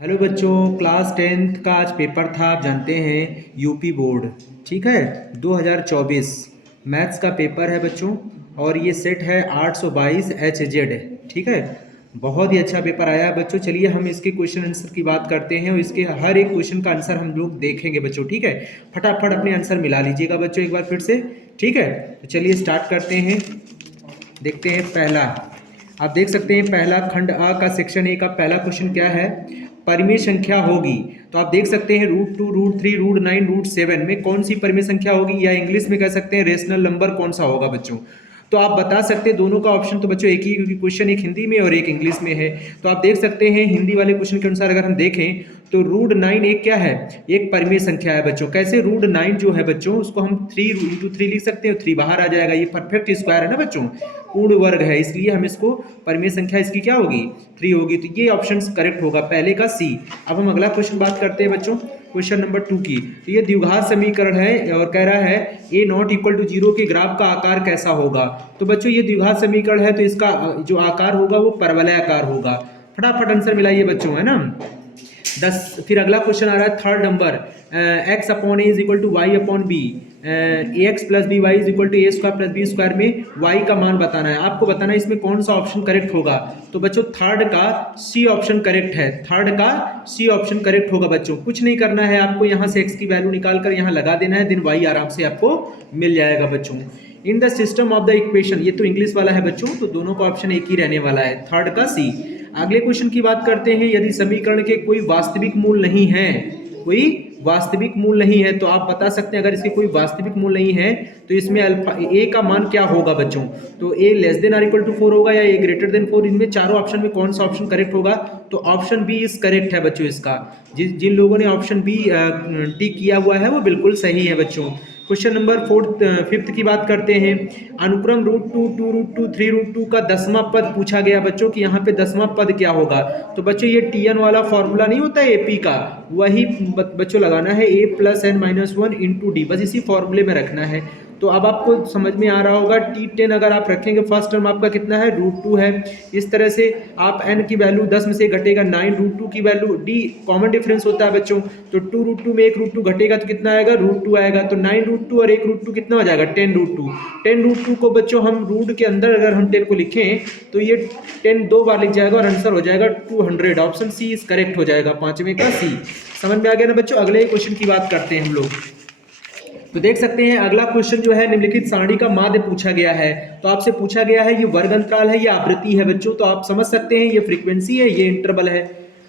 Hello बच्चों, class tenth का आज पेपर था। आप जानते हैं यूपी बोर्ड, ठीक है, 2024 मैथ्स का पेपर है बच्चों। और ये सेट है 822 HZ, ठीक है। बहुत ही अच्छा पेपर आया है बच्चों। चलिए हम इसके क्वेश्चन आंसर की बात करते हैं और इसके हर एक क्वेश्चन का आंसर हम लोग देखेंगे बच्चों, ठीक है। फटाफट अपने आंसर मिला लीजिएगा बच्चों एक बार फिर से, ठीक है। तो चलिए स्टार्ट करते हैं। देखते हैं पहला। आप देख सकते हैं पहला खंड अ का सेक्शन ए का पहला क्वेश्चन क्या है। परिमेय संख्या होगी, तो आप देख सकते हैं √2, √3, √9, √7 में कौन सी परिमेय संख्या होगी, या इंग्लिश में कह सकते हैं रेशनल नंबर कौन सा होगा बच्चों। तो आप बता सकते हैं दोनों का ऑप्शन तो बच्चों एक ही, क्योंकि क्वेश्चन एक हिंदी में और एक इंग्लिश में है। तो आप देख सकते हैं हिंदी वाले क्वेश्चन के अनुसार अगर हम देखें तो √9 एक क्या है, एक परिमेय संख्या है बच्चों। कैसे, √9 जो है बच्चों उसको हम 3 × 3 लिख सकते हैं, 3 बाहर आ जाएगा। ये परफेक्ट स्क्वायर है ना बच्चों, पूर्ण वर्ग है, इसलिए हम इसको परिमेय संख्या इसकी क्या होगी, 3 होगी। तो ये ऑप्शन करेक्ट होगा पहले का सी। अब हम अगला क्वेश्चन बात करते हैं बच्चों, क्वेश्चन नंबर 2 की। तो ये द्विघात समीकरण है और कह रहा है a ≠ 0 के ग्राफ का आकार कैसा होगा। तो बच्चों ये द्विघात समीकरण है, तो इसका जो आकार होगा वो परवलयाकार होगा। फटाफट आंसर मिलाइए बच्चों, है ना। 10। फिर अगला क्वेश्चन आ रहा है third number, x/a = y/b, ax+by = a² + b² में y का मान बताना है। आपको बताना है इसमें कौन सा ऑप्शन करेक्ट होगा। तो बच्चों थर्ड का सी ऑप्शन करेक्ट है, थर्ड का सी ऑप्शन करेक्ट होगा बच्चों। कुछ नहीं करना है आपको, यहाँ से x की वैल्यू निकाल कर यहाँ लगा देना है, देन y आराम से आपको मिल जाएगा बच्चों। In the system of the equation, ये तो इंग्लिश वाला है बच्चों, तो दोनों का ऑप्शन एक ही रहने वाला है, थर्ड का सी। अगले क्वेश्चन की बात करते हैं। यदि समीकरण के कोई वास्तविक मूल नहीं है, कोई वास्तविक मूल नहीं है, तो आप बता सकते हैं अगर इसके कोई वास्तविक मूल नहीं है तो इसमें अल्फा ए का मान क्या होगा बच्चों। तो a < 4 होगा या a 4। इनमें चारों ऑप्शन में कौन सा ऑप्शन करेक्ट होगा। तो ऑप्शन बी इज करेक्ट है बच्चों इसका। जिन लोगों ने ऑप्शन बी टिक किया हुआ है वो बिल्कुल सही है बच्चों। क्वेश्चन नंबर फिफ्थ की बात करते हैं। अनुक्रम √2, 2√2, 3√2 का 10वां पद पूछा गया बच्चों कि यहाँ पे 10वां पद क्या होगा। तो बच्चों ये TN वाला फॉर्मूला नहीं होता है एपी का, वही बच्चों लगाना है, a + n-1 × d, बस इसी फॉर्मूले में रखना है। तो अब आपको समझ में आ रहा होगा T10 अगर आप रखेंगे फर्स्ट टर्म आपका कितना है, √2 है। इस तरह से आप n की वैल्यू 10 में से घटेगा 9, √2 की वैल्यू d कॉमन डिफरेंस होता है बच्चों। तो 2√2 में 1 √2 घटेगा तो कितना आएगा, √2 आएगा। तो 9 √2 और 1 √2 कितना हो जाएगा, 10 √2। 10 √2 को बच्चों हम रूट के अंदर अगर हम 10 को लिखें तो ये 10 दो बार लिख जाएगा और आंसर हो जाएगा 200। ऑप्शन सी इज करेक्ट हो जाएगा, पांचवें का सी। समझ में आ गया ना बच्चों। अगले क्वेश्चन की बात करते हैं हम लोग। तो देख सकते हैं अगला क्वेश्चन जो है, निम्नलिखित सारणी का माध्य पूछा गया है। तो आपसे पूछा गया है ये वर्ग अंतराल है, ये आवृत्ति है बच्चों। तो आप समझ सकते हैं ये फ्रीक्वेंसी है, ये इंटरवल है।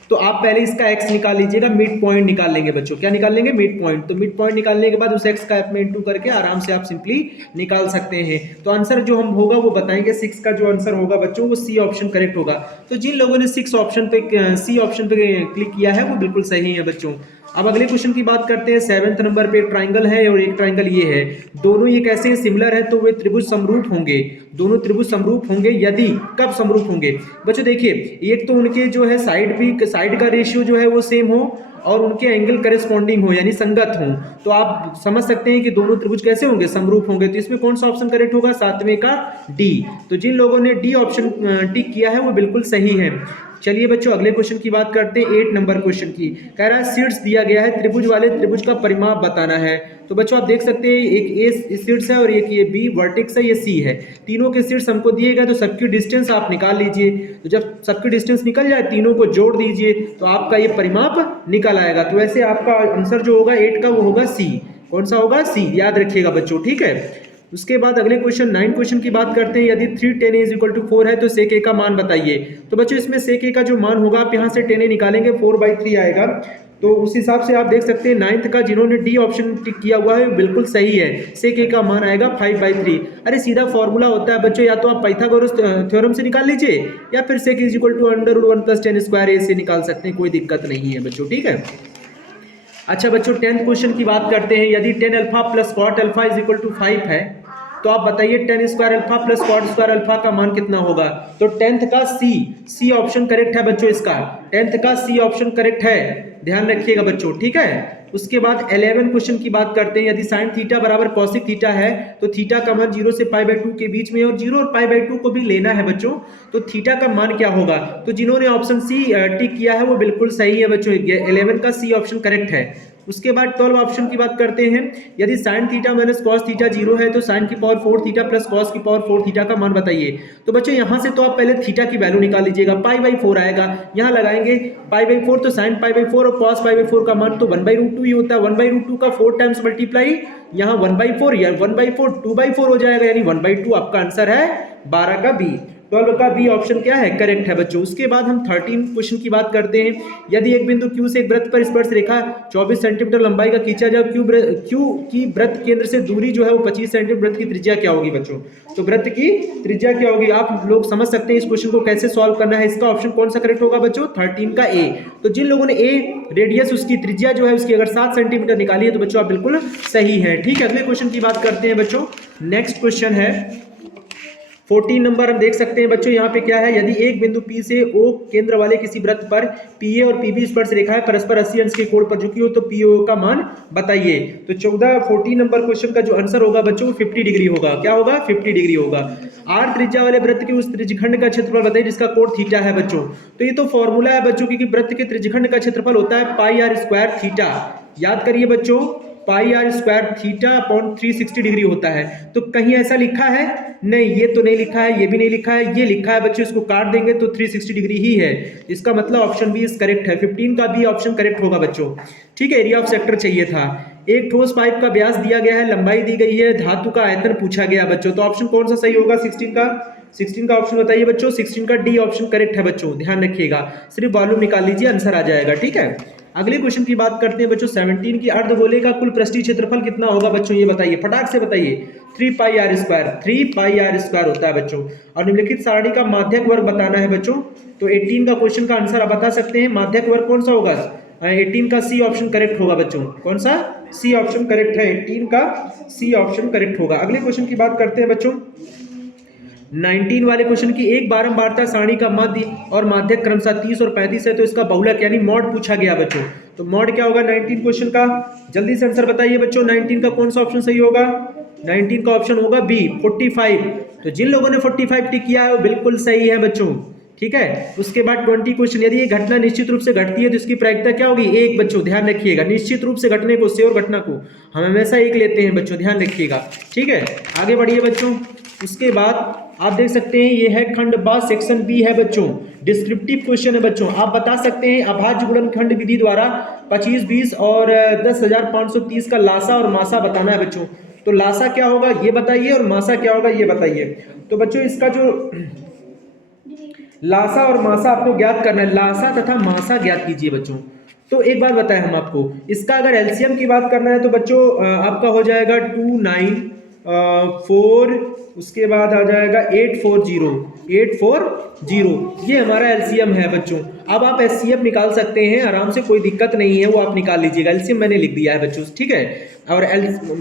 तो आप पहले इसका x निकाल लीजिएगा, मिड पॉइंट निकाल लेंगे बच्चों। क्या निकाल लेंगे, मिड पॉइंट। तो मिड पॉइंट निकालने के बाद उस x का f में इंटू करके आराम से आप सिंपली निकाल सकते हैं। तो आंसर जो हम होगा वो बताएंगे। 6 का जो आंसर होगा बच्चों वो सी ऑप्शन करेक्ट होगा। तो जिन लोगों ने सी ऑप्शन पे क्लिक किया है वो बिल्कुल सही है बच्चों। अब अगले क्वेश्चन की बात करते हैं। 7वें नंबर पे एक ट्राइंगल है और एक ट्राइंगल ये है। दोनों ये कैसे हैं, सिमिलर है, तो वे त्रिभुज समरूप होंगे। दोनों त्रिभुज समरूप होंगे यदि, कब समरूप होंगे बच्चों, देखिए एक तो उनके जो है साइड का रेशियो जो है वो सेम हो और उनके एंगल करेस्पॉन्डिंग हो, यानी संगत हो। तो आप समझ सकते हैं कि दोनों त्रिभुज कैसे होंगे, समरूप होंगे। तो इसमें कौन सा ऑप्शन करेक्ट होगा, 7वें का डी। तो जिन लोगों ने डी ऑप्शन टिक किया है वो बिल्कुल सही है। चलिए बच्चों अगले क्वेश्चन की बात करते हैं। 8 नंबर क्वेश्चन की। कह रहा है शीर्ष दिया गया है, त्रिभुज वाले त्रिभुज का परिमाप बताना है। तो बच्चों आप देख सकते हैं एक ए शीर्ष है और एक ये बी वर्टेक्स है, ये सी है। तीनों के शीर्ष हमको दिए गए, तो सबकी डिस्टेंस आप निकाल लीजिए। तो जब सबकी डिस्टेंस निकल जाए तीनों को जोड़ दीजिए तो आपका ये परिमाप निकल आएगा। तो वैसे आपका आंसर जो होगा 8 का वो होगा सी। कौन सा होगा, सी, याद रखिएगा बच्चों, ठीक है। उसके बाद अगले क्वेश्चन 9 क्वेश्चन की बात करते हैं। यदि 3tan = 4 है तो sec a का मान बताइए। तो बच्चों इसमें sec a का जो मान होगा आप यहाँ से tan a निकालेंगे, 4/3 आएगा। तो उस हिसाब से आप देख सकते हैं 9th का जिन्होंने डी ऑप्शन टिक किया हुआ है बिल्कुल सही है। sec a का मान आएगा 5/3। अरे सीधा फॉर्मूला होता है बच्चों, या तो आप पाइथागोरस थ्योरम से निकाल लीजिए या फिर sec = √1 + tan² a से निकाल सकते हैं, कोई दिक्कत नहीं है बच्चों, ठीक है। अच्छा बच्चों 10th क्वेश्चन की बात करते हैं। यदि tan α + cot α = 5 है तो आप बताइए tan² α + cot² α का मान कितना होगा। तो 10th का सी ऑप्शन करेक्ट है बच्चों इसका। 10th का सी ऑप्शन करेक्ट है, ध्यान रखिएगा बच्चों, ठीक है। उसके बाद 11 क्वेश्चन की बात करते हैं। यदि साइन थीटा बराबर कॉसिक थीटा है तो थीटा का मान 0 से π/2 के बीच में और 0 और π/2 को भी लेना है बच्चों, तो थीटा का मान क्या होगा? तो जिन्होंने ऑप्शन सी टिक किया है वो बिल्कुल सही है बच्चों, 11 का सी ऑप्शन करेक्ट है। उसके बाद 12 ऑप्शन की बात करते हैं। यदि sine theta minus cos theta 0 है तो साइन की पावर 4 थीटा प्लस कॉस की पावर 4 थीटा का मान बताइए। तो बच्चों यहाँ से तो आप पहले थीटा की वैल्यू निकाल लीजिएगा, π/4 आएगा, यहाँ लगाएंगे π/4 तो साइन π/4 और कॉस π/4 का मान तो 1/√2 ही होता है। 1/√2 का 4 टाइम्स मल्टीप्लाई यहाँ 1/4 या 1/4 2/4 हो जाएगा, यानी 1/2 आपका आंसर है 12 का बी। 12 का बी ऑप्शन क्या है? करेक्ट है बच्चों। उसके बाद हम 13 क्वेश्चन की बात करते हैं। यदि एक बिंदु Q से एक वृत्त पर स्पर्श रेखा 24 सेंटीमीटर लंबाई का खींचा जाए, Q की वृत्त केंद्र से दूरी जो है वो 25 सेंटीमीटर, वृत्त की त्रिज्या क्या होगी बच्चों? तो वृत्त की त्रिज्या क्या होगी? आप लोग समझ सकते हैं इस क्वेश्चन को कैसे सॉल्व करना है। इसका ऑप्शन कौन सा करेक्ट होगा बच्चों? 13 का ए। तो जिन लोगों ने ए रेडियस उसकी त्रिज्या जो है उसकी अगर 7 सेंटीमीटर निकाली है तो बच्चों आप बिल्कुल सही है। ठीक है, अगले क्वेश्चन की बात करते हैं बच्चों। नेक्स्ट क्वेश्चन है 14 नंबर। हम देख सकते हैं बच्चों यहाँ पे क्या है। यदि एक बिंदु P से O केंद्र वाले किसी वृत्त पर PA और PB स्पर्श रेखाएं परस्पर 80 अंश के कोण पर झुकी हो तो PO का मान बताइए। तो 14 नंबर क्वेश्चन का जो आंसर होगा बच्चों 50 डिग्री होगा। क्या होगा? 50 डिग्री होगा। R त्रिज्या वाले वृत्त के उस त्रिज्यखंड का क्षेत्रफल बताइए जिसका कोण थीटा है बच्चों। तो ये तो फॉर्मूला है बच्चों, क्योंकि वृत्त के त्रिज्यखंड का क्षेत्रफल होता है πr² थीटा। याद करिए बच्चों, πr² थीटा अपॉन 360 डिग्री होता है। तो कहीं ऐसा लिखा है? नहीं, ये तो नहीं लिखा है, ये भी नहीं लिखा है, ये लिखा है बच्चों, इसको काट देंगे तो 360 डिग्री ही है। इसका मतलब ऑप्शन बी इज करेक्ट है। 15 का बी ऑप्शन करेक्ट होगा बच्चों। ठीक है, एरिया ऑफ सेक्टर चाहिए था। एक ठोस पाइप का व्यास दिया गया है, लंबाई दी गई है, धातु का आयतन पूछा गया बच्चों। तो ऑप्शन कौन सा सही होगा? 16 का ऑप्शन बताइए बच्चों। 16 का डी ऑप्शन करेक्ट है बच्चों, ध्यान रखिएगा। सिर्फ वॉल्यूम निकाल लीजिए, आंसर आ जाएगा। ठीक है, अगले क्वेश्चन की बात करते हैं बच्चों। 17 की अर्धगोले का कुल पृष्ठीय क्षेत्रफल कितना होगा बच्चों? ये बताइए, फटाक से बताइए। 3πr² होता है बच्चों। और निम्नलिखित सारणी का माध्यक वर्ग बताना है बच्चों। तो 18 का क्वेश्चन का आंसर आप बता सकते हैं। माध्यक वर्ग कौन सा होगा? 18 का सी ऑप्शन करेक्ट होगा बच्चों। कौन सा? सी ऑप्शन करेक्ट है, 18 का सी ऑप्शन करेक्ट होगा। अगले क्वेश्चन की बात करते हैं बच्चों। 19 वाले क्वेश्चन की एक बारंबारता सारणी का मध्य और माध्यक क्रमशः 30 और 35 है, तो इसका बहुलक यानी मॉड पूछा गया बच्चों। तो मॉड क्या होगा 19 क्वेश्चन का? जल्दी से आंसर बताइए बच्चों। 19 का कौन सा ऑप्शन सही होगा? 19 का ऑप्शन होगा बी 45। तो जिन लोगों ने 45 टिक किया है वो बिल्कुल सही है बच्चों। ठीक है, उसके बाद 20 क्वेश्चन। यदि ये घटना निश्चित रूप से घटती है तो इसकी प्रायिकता क्या होगी? एक बच्चों, ध्यान रखिएगा। निश्चित रूप से घटने को, श्योर घटना को हम हमेशा एक लेते हैं बच्चों, ध्यान रखिएगा। ठीक है, आगे बढ़िए बच्चों। उसके बाद आप देख सकते हैं ये है खंड बा, सेक्शन बी है बच्चों। डिस्क्रिप्टिव क्वेश्चन है बच्चों। आप बता सकते हैं अभाज्य गुणनखंड विधि द्वारा 25, 20 और 10,530 का लासा और मासा बताना है बच्चों। तो लासा क्या होगा ये बताइए और मासा क्या होगा ये बताइए। तो बच्चों इसका जो लासा और मासा आपको ज्ञात करना है, लासा तथा मासा ज्ञात कीजिए बच्चों। तो एक बात बताएं हम आपको, इसका अगर एलसीएम की बात करना है तो बच्चों आपका हो जाएगा 294, उसके बाद आ जाएगा 840। ये हमारा एलसीएम है बच्चों। अब आप एचसीएफ निकाल सकते हैं आराम से, कोई दिक्कत नहीं है, वो आप निकाल लीजिएगा। एलसीएम मैंने लिख दिया है बच्चों। ठीक है, और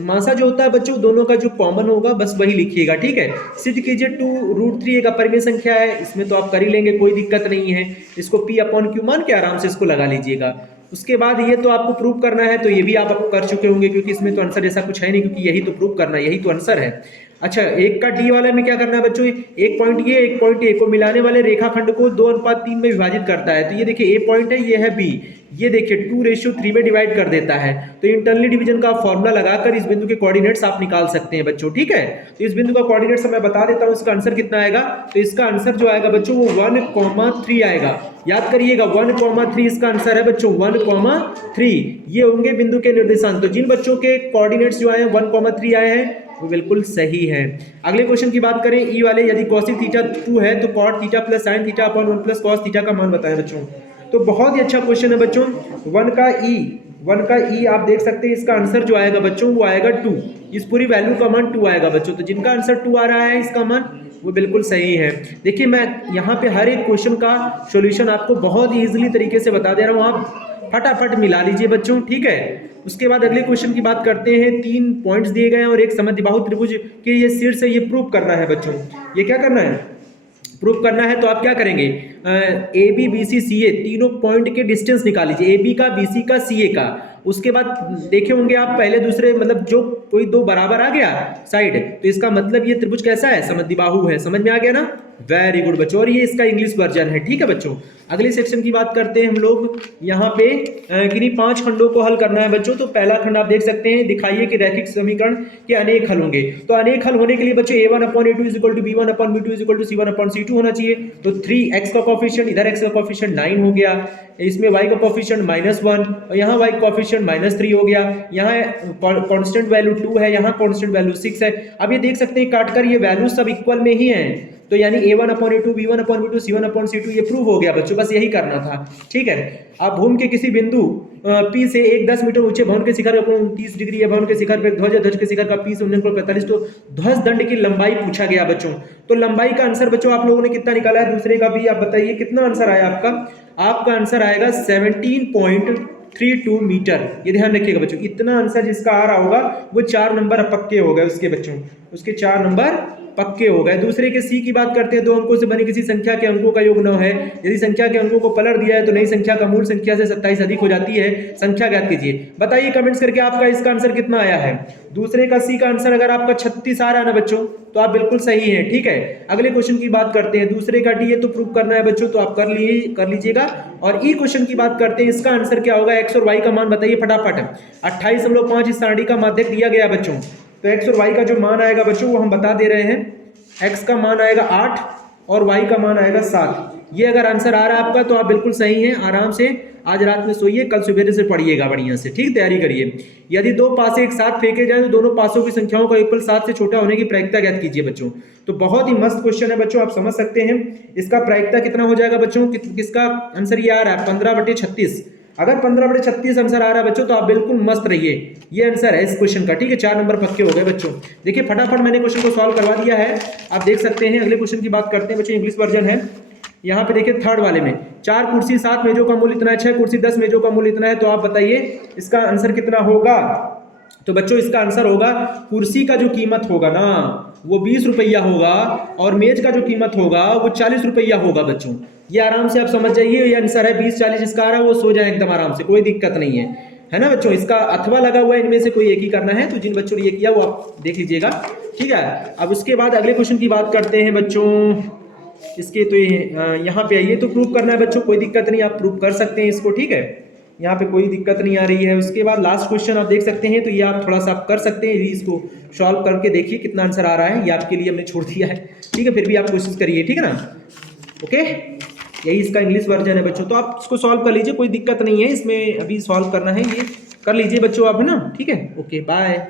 मासा जो होता है बच्चों दोनों का जो कॉमन होगा बस वही लिखिएगा। ठीक है, सिद्ध कीजिए 2√3 एक अपरिमेय संख्या है, इसमें तो आप कर ही लेंगे, कोई दिक्कत नहीं है। इसको P/Q मान के आराम से इसको लगा लीजिएगा। उसके बाद ये तो आपको प्रूव करना है, तो ये भी आप कर चुके होंगे क्योंकि इसमें तो आंसर ऐसा कुछ है नहीं, क्योंकि यही तो प्रूव करना है, यही तो आंसर है। अच्छा, एक का डी वाले में क्या करना है बच्चों? एक पॉइंट ये, एक पॉइंट ए को मिलाने वाले रेखाखंड को 2:3 में विभाजित करता है। तो ये देखिए ए पॉइंट है, ये है बी, ये देखिए 2:3 में डिवाइड कर देता है। तो इंटरनली डिवीजन का फॉर्मूला लगाकर इस बिंदु के कोऑर्डिनेट्स आप निकाल सकते हैं बच्चों। ठीक है, तो इस बिंदु का कोऑर्डिनेट्स मैं बता देता हूँ, इसका आंसर कितना आएगा। तो इसका आंसर जो आएगा बच्चों वो 1,3 आएगा। याद करिएगा 1,3 इसका आंसर है बच्चों, 1,3 ये होंगे बिंदु के निर्देशांक। तो जिन बच्चों के कोऑर्डिनेट्स जो आए हैं 1,3 आए हैं वो बिल्कुल सही है। अगले क्वेश्चन की बात करें ई वाले, यदि cosec थीटा 2 है तो cot theta plus sin theta upon 1 plus cos theta का मान बताएं बच्चों। तो बहुत ही अच्छा क्वेश्चन है बच्चों। 1 का ई आप देख सकते हैं, इसका आंसर जो आएगा बच्चों वो आएगा 2। इस पूरी वैल्यू का मान 2 आएगा बच्चों। तो जिनका आंसर 2 आ रहा है इसका मान वो बिल्कुल सही है। देखिए मैं यहाँ पे हर एक क्वेश्चन का सॉल्यूशन आपको बहुत ही इजीली तरीके से बता दे रहा हूँ, आप फटाफट मिला लीजिए बच्चों। ठीक है, उसके बाद अगले क्वेश्चन की बात करते हैं। 3 पॉइंट्स दिए गए हैं और एक समद्विबाहु त्रिभुज के ये शीर्ष है, ये प्रूव करना है बच्चों। ये क्या करना है? प्रूव करना है। तो आप क्या करेंगे? ए बी बी सी सी ए तीनों पॉइंट के डिस्टेंस निकाल लीजिए, ए बी का, बी सी का, सी ए का। उसके बाद देखे होंगे आप पहले दूसरे मतलब जो कोई दो बराबर आ गया साइड, तो इसका मतलब ये त्रिभुज कैसा है, समद्विबाहु है। समझ में आ गया ना, वेरी गुड बच्चों। और ये इसका इंग्लिश वर्जन है, ठीक है बच्चों। अगले सेक्शन की बात करते हैं हम लोग। यहाँ पे किन्हीं 5 खंडों को हल करना है बच्चों। तो पहला खंड आप देख सकते हैं, दिखाइए कि रैखिक समीकरण के अनेक हल होंगे। तो अनेक हल होने के लिए बच्चों a1/a2 = b1/b2 = c1/c2 होना चाहिए। तो 3x का कोफिशिएंट, इधर x का कोफिशिएंट 9 हो गया, इसमें y का कोफिशिएंट -1 और यहाँ y का कोफिशिएंट -3 हो गया। यहाँ कांस्टेंट वैल्यू 2 है, यहाँ कांस्टेंट वैल्यू 6 है। अब ये देख सकते हैं काटकर ये वैल्यू सब इक्वल में ही है, तो यानी a1/a2 b1/b2 c1/c2 ये प्रूव हो गया बच्चों। बस यही करना था, ठीक है। आप भूमि के किसी बिंदु P से एक 10 मीटर ऊंचे भवन के शिखर का कोण 30 डिग्री है। भवन के शिखर पर ध्वज, ध्वज के शिखर का P से 45, तो ध्वज दंड की लंबाई पूछा गया बच्चों। तो लंबाई का आंसर बच्चों आप लोगों ने कितना निकाला है, दूसरे का भी आप बताइए कितना आंसर आया आपका। आपका आंसर आएगा 17.32 मीटर। ये ध्यान रखिएगा बच्चों, इतना आंसर जिसका आ रहा होगा वो 4 नंबर पक्के हो गए उसके बच्चों, उसके 4 नंबर पक्के हो गए। दूसरे के सी की बात करते हैं, 2 अंकों से बनी किसी संख्या के अंकों का योग 9 है। यदि संख्या के अंकों को पलट दिया है तो नई संख्या का मूल संख्या से 27 अधिक हो जाती है। संख्या ज्ञात कीजिए। बताइए कमेंट्स करके आपका इसका आंसर कितना आया है। दूसरे का सी का आंसर अगर आपका 36 आ रहा है ना बच्चों, तो आप बिल्कुल सही हैं, ठीक है। अगले क्वेश्चन की बात करते हैं। दूसरे का डी है तो प्रूव करना है बच्चों, तो आप कर लीजिएगा। और ई क्वेश्चन की बात करते हैं, इसका आंसर क्या होगा। एक्स और वाई का मान बताइए फटाफट। 28.5 इस सारणी का माध्यक दिया गया बच्चों, तो एक्स और वाई का जो मान आएगा बच्चों वो हम बता दे रहे हैं। x का मान आएगा 8 और y का मान आएगा 7। ये अगर आंसर आ रहा है आपका तो आप बिल्कुल सही हैं। आराम से आज रात में सोइए, कल सवेरे से पढ़िएगा बढ़िया से, ठीक, तैयारी करिए। यदि 2 पासे एक साथ फेंके जाए तो दोनों पासों की संख्याओं का योगफल 7 से छोटा होने की प्रायिकता ज्ञात कीजिए बच्चों। तो बहुत ही मस्त क्वेश्चन है बच्चों, आप समझ सकते हैं। इसका प्रायिकता कितना हो जाएगा बच्चों, किसका आंसर ये आ रहा है 15/36। अगर 15/36 आंसर आ रहा है बच्चों तो आप बिल्कुल मस्त रहिए। ये आंसर है इस क्वेश्चन का, ठीक है। 4 नंबर पक्के हो गए बच्चों। देखिए फटाफट मैंने क्वेश्चन को सॉल्व करवा दिया है, आप देख सकते हैं। अगले क्वेश्चन की बात करते हैं बच्चों, इंग्लिश वर्जन है। यहाँ पे देखिए थर्ड वाले में 4 कुर्सी 7 मेजों का मूल्य इतना है, 6 कुर्सी 10 मेजों का मूल्य इतना है। तो आप बताइए इसका आंसर कितना होगा। तो बच्चों इसका आंसर होगा, कुर्सी का जो कीमत होगा ना वो 20 रुपया होगा और मेज का जो कीमत होगा वो 40 रुपया होगा बच्चों। ये आराम से आप समझ जाइए, ये आंसर है 20-40 इसका आ रहा है, वो सो जाए एकदम आराम से, कोई दिक्कत नहीं है ना बच्चों। इसका अथवा लगा हुआ है, इनमें से कोई एक ही करना है। तो जिन बच्चों ने ये किया वो आप देख लीजिएगा, ठीक है। अब उसके बाद अगले क्वेश्चन की बात करते हैं बच्चों। इसके तो यहाँ पे आइए, तो प्रूव करना है बच्चों, कोई दिक्कत नहीं, आप प्रूव कर सकते हैं इसको, ठीक है। यहाँ पे कोई दिक्कत नहीं आ रही है। उसके बाद लास्ट क्वेश्चन आप देख सकते हैं, तो ये आप थोड़ा सा आप कर सकते हैं, इसको सॉल्व करके देखिए कितना आंसर आ रहा है। ये आपके लिए हमने छोड़ दिया है, ठीक है, फिर भी आप कोशिश करिए, ठीक है ना। ओके, यही इसका इंग्लिश वर्जन है बच्चों। तो आप इसको सॉल्व कर लीजिए, कोई दिक्कत नहीं है इसमें, अभी सॉल्व करना है, ये कर लीजिए बच्चों आप, है ना, ठीक है। Okay bye.